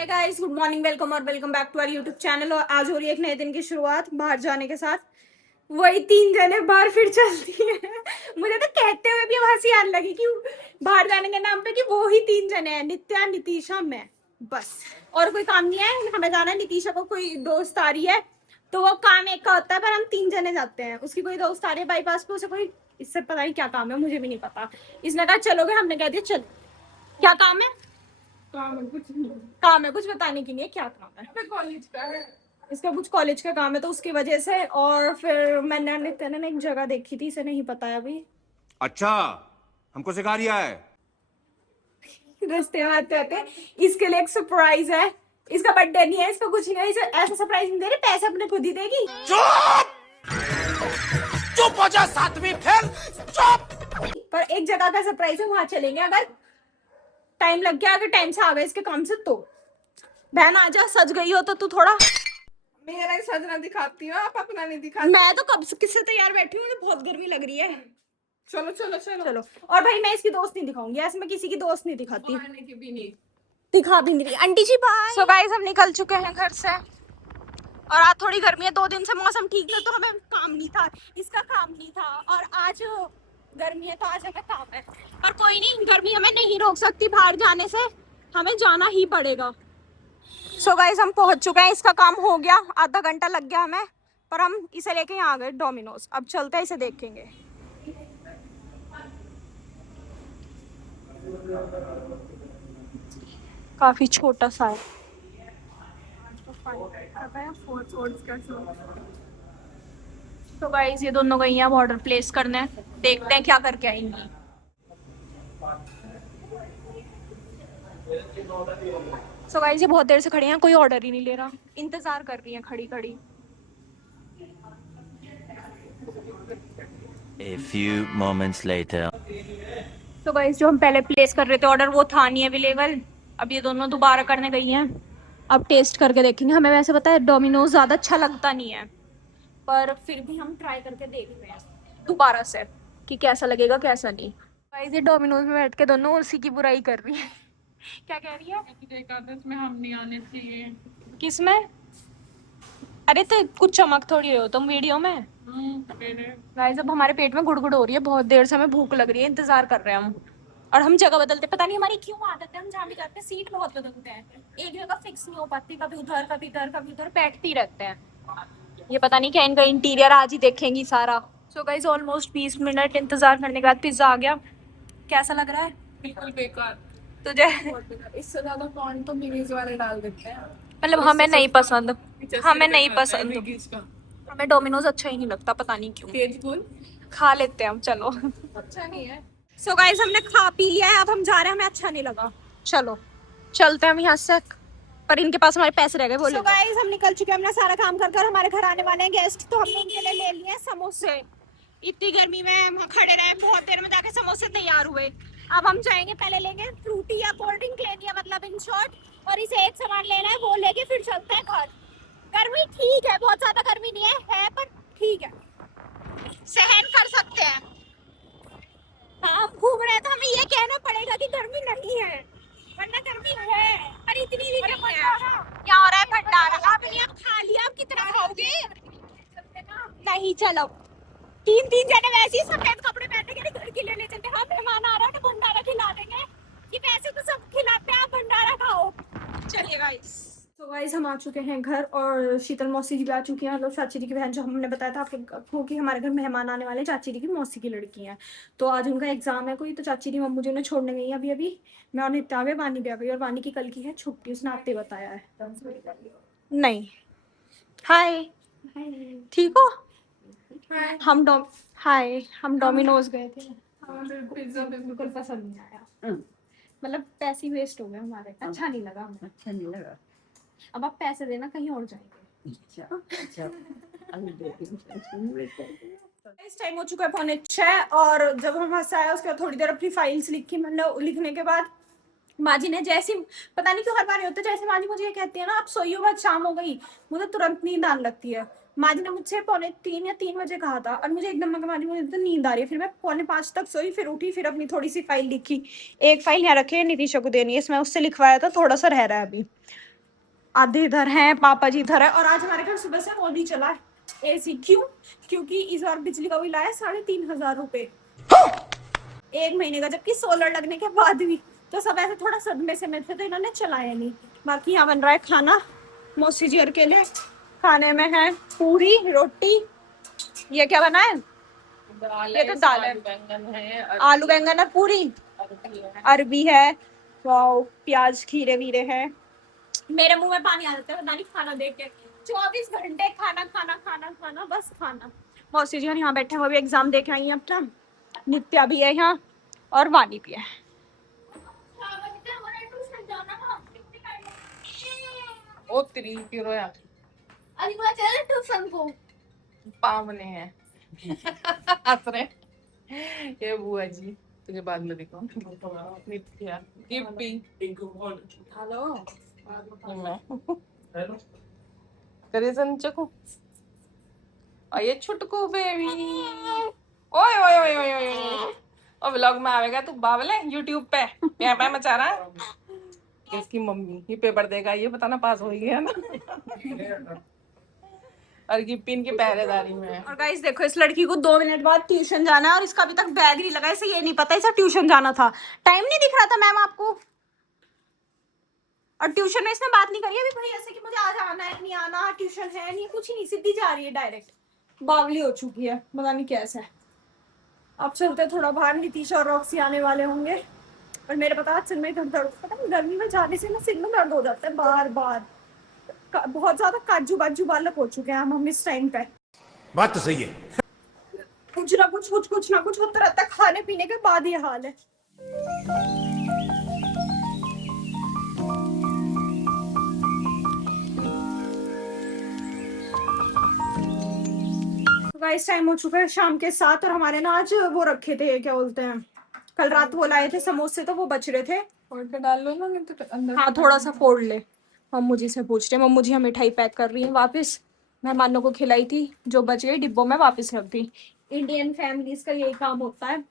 हाय guys, good morning, welcome और welcome back to our YouTube channel. और आज हो रही है एक नए दिन की शुरुआत बाहर जाने के साथ। वही 3 जने बाहर फिर चलती है। मुझे तो कहते हुए भी हंसी आने लगी कि बाहर जाने के नाम पे कि वो ही 3 जने हैं, नित्या, नितीशा, मैं, बस। और कोई काम नहीं है, हमें जाना है। नितीशा को कोई दोस्त आ रही है तो वो काम एक का होता है, पर हम 3 जने जाते हैं। उसकी कोई दोस्त आ रही है बाईपास पे, उसे कोई इससे पता नहीं क्या काम है, मुझे भी नहीं पता। इसने कहा चलोगे, हमने कह दिया चलो। क्या काम है? काम है कुछ बताने की नहीं है, क्या काम है? कॉलेज का है, इसका कुछ कॉलेज का काम है, तो उसकी वजह से। और फिर मैंने नित्या ने एक जगह देखी थी, इसे नहीं पता है अभी। अच्छा, हमको सिखा रिया है। रास्ते में आते आते इसके लिए एक सरप्राइज है। इसका बर्थडे नहीं है, इसका कुछ नहीं है, इसे ऐसा सरप्राइज नहीं दे रही, पैसे अपने खुद ही देगी। चुप चुप हो जा, सातवीं फेल, चुप। पर एक जगह का सरप्राइज है, वहां चलेंगे। अगर टाइम लग गया, अगर टाइम से आ गए इसके काम से तो। बहन आ जा, सज गई हो तो तू थोड़ा। मेरा ही सजना दिखाती हो, आप अपना नहीं दिखाती। मैं तो कब किससे तैयार बैठी हूँ, मुझे बहुत गर्मी लग रही है। चलो चलो चलो चलो। और भाई मैं इसकी दोस्त नहीं दिखाऊंगी, ऐसे मैं किसी की दोस्त नहीं दिखाती, आने की भी नहीं। दिखा भी नहीं रही। आंटी जी बाय। सो गाइस, हम निकल चुके हैं घर से। और आज थोड़ी गर्मी है, 2 दिन से मौसम ठीक था तो हमें काम नहीं था, इसका काम नहीं था। और आज गर्मी है तो आज हमें काम है। पर कोई नहीं, गर्मी हमें नहीं रोक सकती बाहर जाने से, हमें जाना ही पड़ेगा। सो गाइस, हम पहुंच चुके हैं, इसका काम हो गया, आधा घंटा लग गया हमें, पर हम इसे लेके यहाँ आ गए डोमिनोज। अब चलते हैं, इसे देखेंगे। काफी छोटा सा है। तो गाइस, ये दोनों गई हैं अब ऑर्डर प्लेस करने, देखते हैं क्या करके आएंगी। सो गाइस, ये बहुत देर से खड़ी हैं, कोई ऑर्डर ही नहीं ले रहा, इंतजार कर रही हैं खड़ी खड़ी। A few moments later. तो गाइस, जो हम पहले प्लेस कर रहे थे ऑर्डर, वो था नहीं अवेलेबल। अब ये दोनों दोबारा करने गई हैं, अब टेस्ट करके देखेंगे। हमें वैसे पता है डोमिनोज ज्यादा अच्छा लगता नहीं है, पर फिर भी हम ट्राई करके देख रहे हैं दोबारा से कि कैसा लगेगा कैसा नहीं। गाइस, ये डोमिनोज में बैठ के दोनों उसी की बुराई कर रही है। क्या कह रही है? एकादश में हम नहीं आने चाहिए। किसमें? अरे तो कुछ चमक थोड़ी हो तुम वीडियो में। गाइस, अब हमारे पेट में गुड़गुड़ हो रही है, बहुत देर से हमें भूख लग रही है, इंतजार कर रहे हैं हम। और हम जगह बदलते, पता नहीं हमारी क्यों आदत है, हम जहाँ भी जाते हैं सीट बहुत बदलते हैं, एक जगह फिक्स नहीं हो पाती, कभी उधर कभी इधर कभी उधर बैठती रहते हैं। ये पता नहीं क्या इनका इंटीरियर, आज ही देखेंगी सारा। सो गाइस, ऑलमोस्ट 20 मिनट इंतजार करने के बाद पिज्जा आ गया। कैसा लग रहा है? बिल्कुल बेकार, तुझे? बहुत बेकार। इससे ज्यादा कौन तो मिनीज वाले डाल देते हैं। मतलब हमें नहीं पसंद, हमें नहीं खाता है पसंद, विगीज का। हमें डोमिनोज अच्छा ही नहीं लगता, पता नहीं क्यों। फेसबुल खा लेते हैं हम, चलो। अच्छा नहीं है। सो गाइस, हमने खा पी लिया है, अब हम जा रहे हैं, हमें अच्छा नहीं लगा। चलो चलते हैं हम यहाँ से, पर इनके पास हमारे पैसे रह गए, बोलो। सो गाइस, हम निकल चुके हैं, हमने सारा काम कर कर, हमारे घर आने वाले हैं गेस्ट, तो हमने उनके लिए ले लिए समोसे। इतनी गर्मी में हम खड़े रहे, बहुत देर में जाके समोसे तैयार हुए। अब हम जाएंगे, पहले लेंगे फ्रूटी या कोल्ड ड्रिंक लेनी है, मतलब इन शॉर्ट, और इसे एक सामान लेना है, वो लेके फिर चलते हैं घर। गर्मी ठीक है, बहुत ज्यादा गर्मी नहीं है पर ठीक है, सहन कर सकते हैं। हाँ, हम घूम रहे हैं तो हमें ये कहना पड़ेगा कि गर्मी नहीं है, वरना गर्मी है, पर इतनी भी नहीं है। क्या हो रहा है? भंडारा। आप नहीं, आप खा लिया, आप कितना खाओगे? नहीं, चलो 3 जने वैसे ही सफेद कपड़े पहनने के लिए घर के लिए ले चलते। हाँ, मेहमान आ रहा है तो भंडारा खिला देंगे, कि वैसे तो सब खिलाते हैं, आप भंडारा खाओ। चलिए गाइस। तो गाइस, हम आ चुके हैं घर, और शीतल मौसी जी भी आ चुकी हैं, मतलब चाची जी की बहन, जो हमने बताया था आपको कि हमारे घर मेहमान आने वाले, चाची जी की मौसी की लड़की हैं। तो आज उनका एग्जाम है कोई, तो चाची जी मम्मू जी उन्हें छोड़ने गई हैं अभी अभी। मैं और नित्या आ गए, वानी भी आ गई, और वानी की कल की है छुट्टी, उसने आते बताया है। नहीं। हाय, ठीक हो? हम डोमिनोज गए थे, पिज्जा बिल्कुल पसंद नहीं आया, मतलब पैसे वेस्ट हो गए हमारे, अच्छा नहीं लगा हमें। अच्छा नहीं लगा। अब आप पैसे देना, कहीं और जाएंगे। अच्छा इस टाइम हो चुका है 5:45, और जब हम वहां से आए उसके बाद थोड़ी देर अपनी फाइल्स लिखी, मतलब लिखने के बाद माँ जी ने, जैसी पता नहीं क्यों हर बार होता है, जैसे माँ जी मुझे ये कहती है ना, आप सोई हो, बाद शाम हो गई, मुझे तुरंत नींद आने लगती है। माँ जी ने मुझसे 2:45 या 3 बजे कहा था, और मुझे एकदम लगा माँ जी मुझे तो नींद आ रही है, फिर मैं 4:45 तक सोई, फिर उठी, फिर अपनी थोड़ी सी फाइल लिखी। एक फाइल यहाँ रखी है, नितीशा को देनी है, इसमें उससे लिखवाया था, थोड़ा सा रह रहा है अभी। आधे इधर हैं, पापा जी इधर है। और आज हमारे घर सुबह से वो नहीं चला है एसी। क्यों? क्योंकि इस बार बिजली का बिल आया 3,500 रुपए 1 महीने का, जबकि सोलर लगने के बाद भी। तो सब ऐसे थोड़ा सदमे से में थे, तो इन्होंने चलाया नहीं। बाकी यहाँ बन रहा है खाना मौसी जी के लिए। खाने में है पूरी रोटी। ये क्या बना है? ये तो दाल है, आलू बैंगन और पूरी, अरबी है, वाओ, प्याज खीरे वीरे हैं। मेरे मुंह में पानी आ जाता है, पता नहीं खाना देख के। 24 घंटे खाना खाना खाना खाना, बस खाना। मौसी जी यहाँ बैठे हैं, वो भी एग्जाम देके आई है अपना। नित्या भी है यहाँ और वानी भी है। ओ तेरी क्यों यार, ट्यूशन को पावने हैं। हंस रहे। ये बुआ जी, तुझे बाद में देखो। नित्या, गिप्पी, हेलो, मैं करे संचको। और ये छुटकू बेबी, ओए ओए ओए ओए ओए, और व्लॉग में आवेगा तू बावले यूट्यूब पे पे मचा रहा है। इसकी मम्मी ये पेपर देगा, ये बताना पास हो गया ना। और गिप्पिन की पहरेदारी में है। और गाइस देखो, इस लड़की को 2 मिनट बाद ट्यूशन जाना है और इसका अभी तक बैग नहीं लगा। इसे ये नहीं पता इसे ट्यूशन जाना था। टाइम नहीं दिख रहा था मैम आपको। और ट्यूशन में इसने बात नहीं करी अभी भाई ऐसे कि मुझे आज आना है नहीं आना, ट्यूशन है नहीं, कुछ नहीं, सीधी जा रही है डायरेक्ट। बावली हो चुकी है, पता नहीं कैसा है। अब चलते थोड़ा बाहर, नीतीश और रॉक्सी आने वाले होंगे। और मेरे पता सिर में दर्द, पता नहीं गर्मी में जाने से ना सिर में दर्द हो जाता है बार बार। बहुत ज्यादा काजू बाजू बालक हो चुके हैं हम इस टाइम पे। बात तो सही है। कुछ ना कुछ होता रहता है। खाने पीने के बाद ये हाल है। गाइस टाइम हो चुका है शाम के 7 और हमारे ना आज वो रखे थे, क्या बोलते हैं, कल रात वो लाए थे समोसे, तो वो बच रहे थे। फोड़ के डाल लो ना, नहीं तो अंदर। हाँ थोड़ा सा फोड़ ले। मम्मू जी से पूछ रहे, मम्मू जी हम मिठाई पैक कर रही हैं वापस। मेहमानों को खिलाई थी, जो बच गई डिब्बों में वापस रख दी। इंडियन फैमिलीज का यही काम होता है।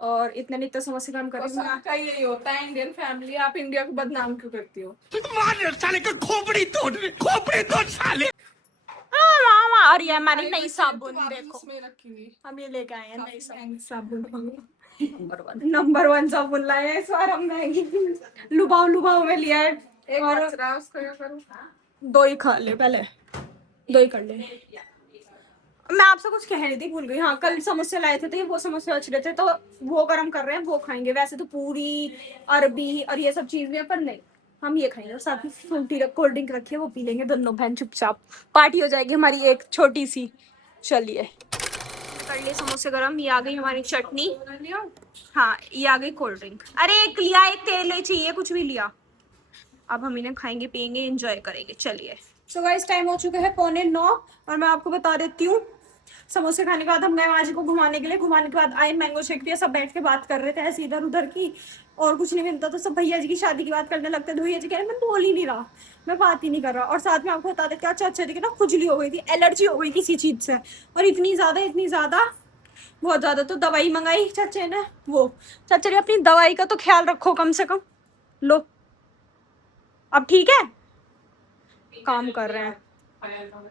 और इतने नित्य समोसे काम कर रही हूँ। का यही होता है इंडियन फैमिली। आप इंडिया को बदनाम क्यों करती हो? साले का खोपड़ी तोड़ साले। हाँ, और ये हमारी नई साबुन देखो, इसमें रखी हुई हम ये लेके आए हैं नई साबुन। साबुन। नंबर 1 साबुन लाए हैं इस बार हम। महंगी लुभाऊ में लिया है। एक और बच रहा है, उसको क्या करूं? 2 ही खा ले, पहले 2 ही कर ले। मैं आपसे कुछ कह रही थी, भूल गई। हाँ कल समोसे लाए थे, तो ये वो समोसे बच रहे थे, तो वो गरम कर रहे हैं, वो खाएंगे। वैसे तो पूरी अरबी और ये सब चीज भी है, पर नहीं, हम ये खाएंगे। और साथ ही फ्रूटी कोल्ड ड्रिंक रखी है, वो पी लेंगे दोनों बहन चुपचाप। पार्टी हो जाएगी हमारी एक छोटी सी। चलिए कर लिए समोसे गरम। ये आ गई हमारी चटनी। हाँ ये आ गई कोल्ड ड्रिंक। अरे एक लिया, एक तेल नहीं चाहिए, कुछ भी लिया। अब हम इन्हें खाएंगे पियेंगे एंजॉय करेंगे। चलिए सो गाइस टाइम हो चुका है 8:45 और मैं आपको बता देती हूँ, समोसे खाने के बाद हम गए माजी को घुमाने के लिए। घुमाने के बाद आए, मैंगो शेक पिया, सब बैठ के बात कर रहे थे ऐसे इधर उधर की। और कुछ नहीं मिलता तो सब भैया जी की शादी की बात करने लगते थे। भैया जी कह रहे मैं बोल ही नहीं रहा, मैं बात ही नहीं कर रहा। और साथ में आपको बता देते अच्छा जी की ना खुजली हो गई थी, एलर्जी हो गई किसी चीज से। और इतनी ज्यादा बहुत ज्यादा, तो दवाई मंगाई चाचे ने। वो चाचा जी अपनी दवाई का तो ख्याल रखो कम से कम। लो अब ठीक है, काम कर रहे हैं।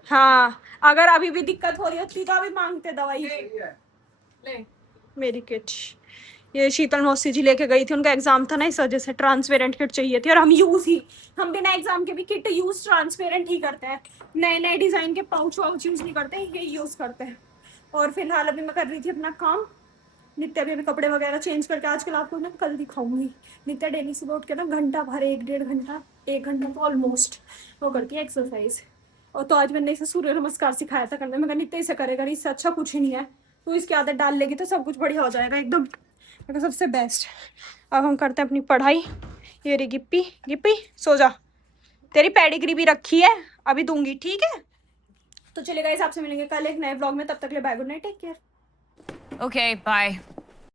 हाँ अगर अभी भी दिक्कत हो रही होती तो अभी मांगते दवाई। ले मेरी किट ये शीतल मौसी जी लेके गई थी, उनका एग्जाम था ना, इस वजह से ट्रांसपेरेंट किट चाहिए थी। और हम बिना एग्जाम के भी किट यूज ट्रांसपेरेंट ही करते हैं। नए डिजाइन के पाउच वाउच यूज नहीं करते, ये यूज करते हैं। और फिलहाल अभी मैं कर रही थी अपना काम। नित्या भी अभी कपड़े वगैरह चेंज करके, आजकल आपको ना कल दिखाऊंगी। नित्या डेली सुबह उठ के ना घंटा भर, 1-1.5 घंटा तो ऑलमोस्ट वो करती है एक्सरसाइज। और तो आज मैंने इसे सूर्य नमस्कार सिखाया था करने में। नित्या इसे करेगा, इससे अच्छा कुछ ही नहीं है। तो इसकी आदत डाल लेगी तो सब कुछ बढ़िया हो जाएगा एकदम, सबसे बेस्ट। अब हम करते हैं अपनी पढ़ाई। ये रे गिप्पी सो जा, तेरी पेडिग्री भी रखी है, अभी दूंगी, ठीक है। तो चलेगा, इस आपसे मिलेंगे कल एक नए ब्लॉग में। तब तक ले bye, good night, take care. Okay, bye.